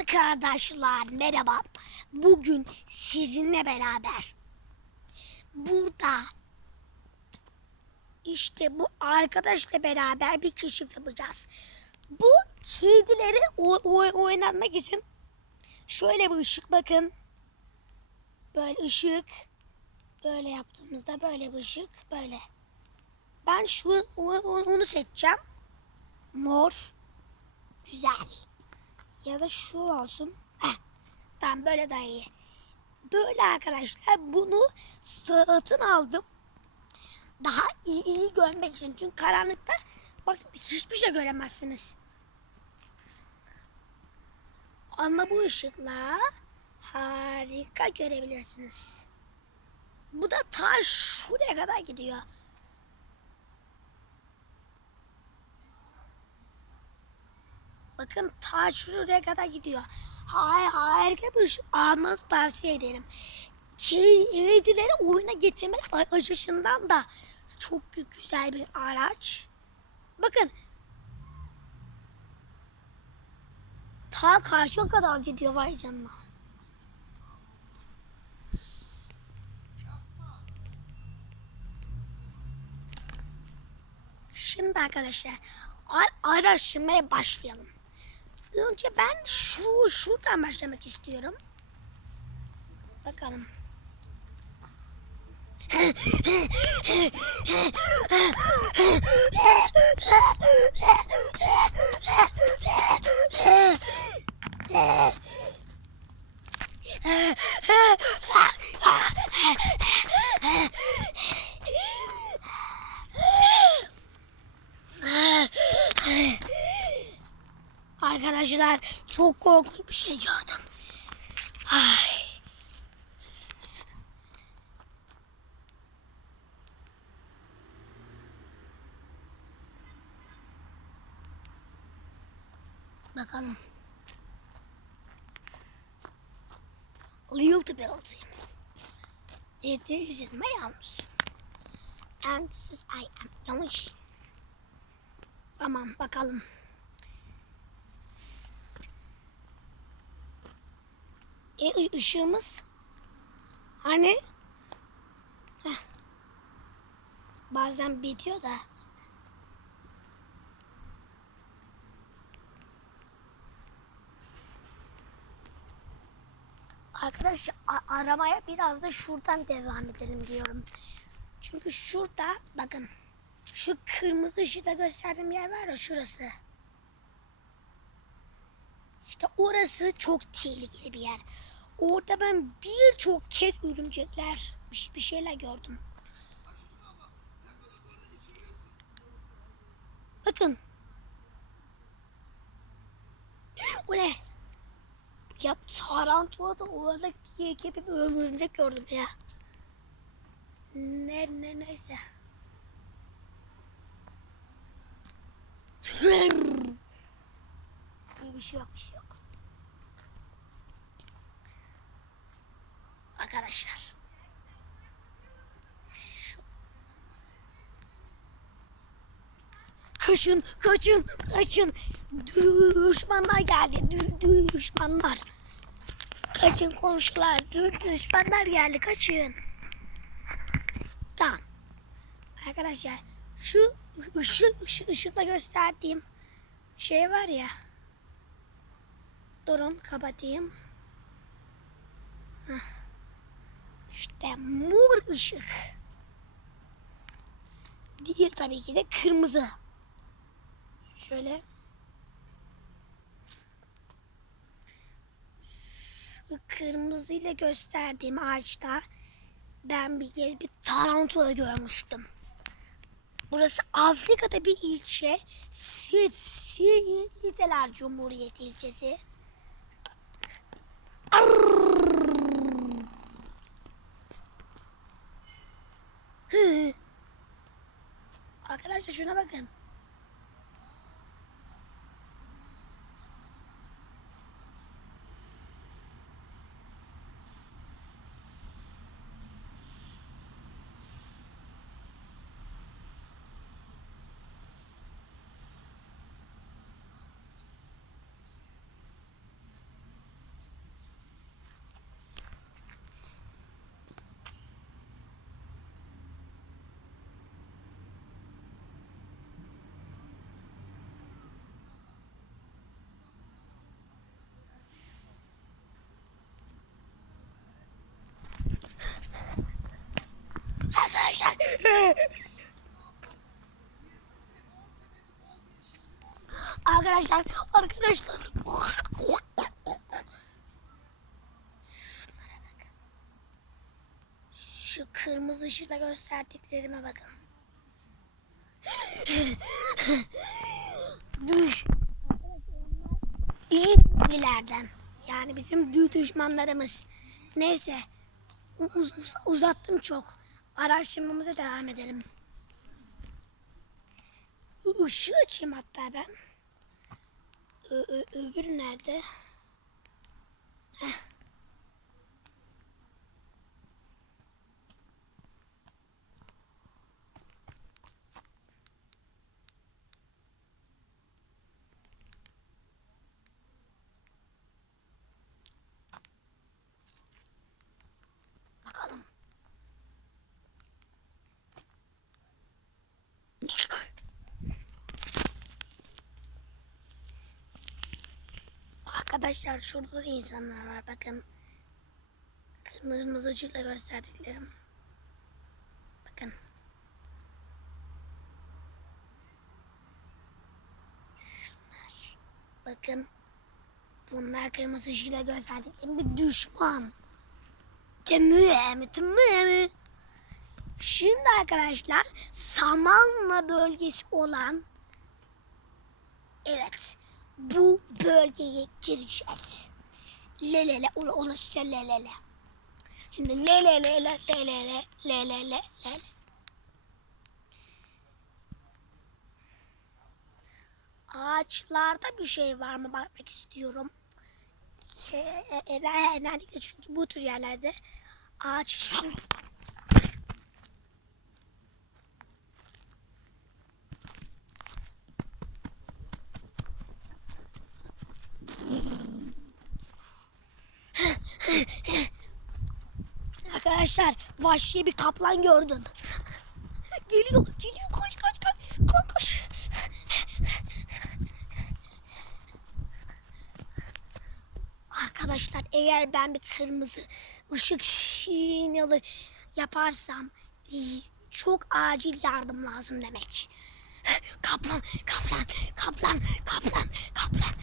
Arkadaşlar merhaba. Bugün sizinle beraber burada işte bu arkadaşla beraber bir keşif yapacağız. Bu kedileri oynatmak için şöyle bir ışık bakın. Böyle ışık. Böyle yaptığımızda böyle bir ışık. Böyle. Ben şu onu seçeceğim. Mor. Güzel. Ya da şu olsun. Heh. Tamam böyle daha iyi. Böyle arkadaşlar bunu satın aldım. Daha iyi, iyi görmek için. Çünkü karanlıkta bak hiçbir şey göremezsiniz. Ama bu ışıkla harika görebilirsiniz. Bu da ta şuraya kadar gidiyor. Bakın ta şuraya kadar gidiyor. Hay harika bir ışık almanızı tavsiye ederim. Kedileri oyuna getirmek açısından da çok güzel bir araç. Bakın. Ta karşıya kadar gidiyor vay canına. Şimdi arkadaşlar ar- araştırmaya başlayalım. Önce ben şu şuradan başlamak istiyorum. Bakalım. Arkadaşlar çok korkunç bir şey gördüm. Ay. Bakalım. Little building. This is my house. And this is I am yanlış. Tamam bakalım. E ışığımız hani Heh. bazen bitiyor da Arkadaşlar a- aramaya biraz da şuradan devam edelim diyorum. Çünkü şurada bakın şu kırmızı ışıkta gösterdiğim yer var ya şurası. İşte orası çok tehlikeli bir yer. Orada ben birçok kez örümcekler bir, şeyler gördüm. Bakın. O ne? Ya tarantula da orada gibi bir örümcek gördüm ya. Ne ne neyse. bir şey yok bir şey yok. Arkadaşlar. Kaçın, kaçın, kaçın. Düşmanlar geldi. Dü- Düşmanlar. Kaçın komşular. Dü- Düşmanlar geldi. Kaçın. Tamam. Arkadaşlar şu ışık, ışık, ışıkla gösterdiğim şey var ya. Durun kapatayım. Hah. İşte mor ışık. Diğer tabii ki de kırmızı. Şöyle. Şu kırmızıyla gösterdiğim ağaçta ben bir kez bir tarantula görmüştüm. Burası Afrika'da bir ilçe. Sid, Sideler Cumhuriyeti ilçesi. Arkadaşlar şuna bakın. Arkadaşlar, arkadaşlar. Şu kırmızı ışıkla gösterdiklerime bakın. Düş. İyi birilerden. Yani bizim büyük düşmanlarımız. Neyse. Uz- uz- uzattım çok. Araştırmamıza devam edelim. Işığı açayım hatta ben. Ö- öbürü nerede? Heh. Bakalım. Arkadaşlar şurada da insanlar var bakın. Kırmızı ışıkla gösterdiklerim. Bakın. Şunlar. Bakın. Bunlar kırmızı ışıkla gösterdiklerim bir düşman. Tamam, tamam. Şimdi arkadaşlar Samanla bölgesi olan evet bölgeye gireceğiz. Lelele ula ulaşacağız lelele. Şimdi lelele lelele lelele lele. Ağaçlarda bir şey var mı bakmak istiyorum. Ke- e- e- Genellikle çünkü bu tür yerlerde ağaç Arkadaşlar vahşi bir kaplan gördüm. Geliyor, geliyor koş koş koş. Koş koş. Arkadaşlar eğer ben bir kırmızı ışık sinyalı yaparsam çok acil yardım lazım demek. Kaplan, kaplan, kaplan, kaplan, kaplan.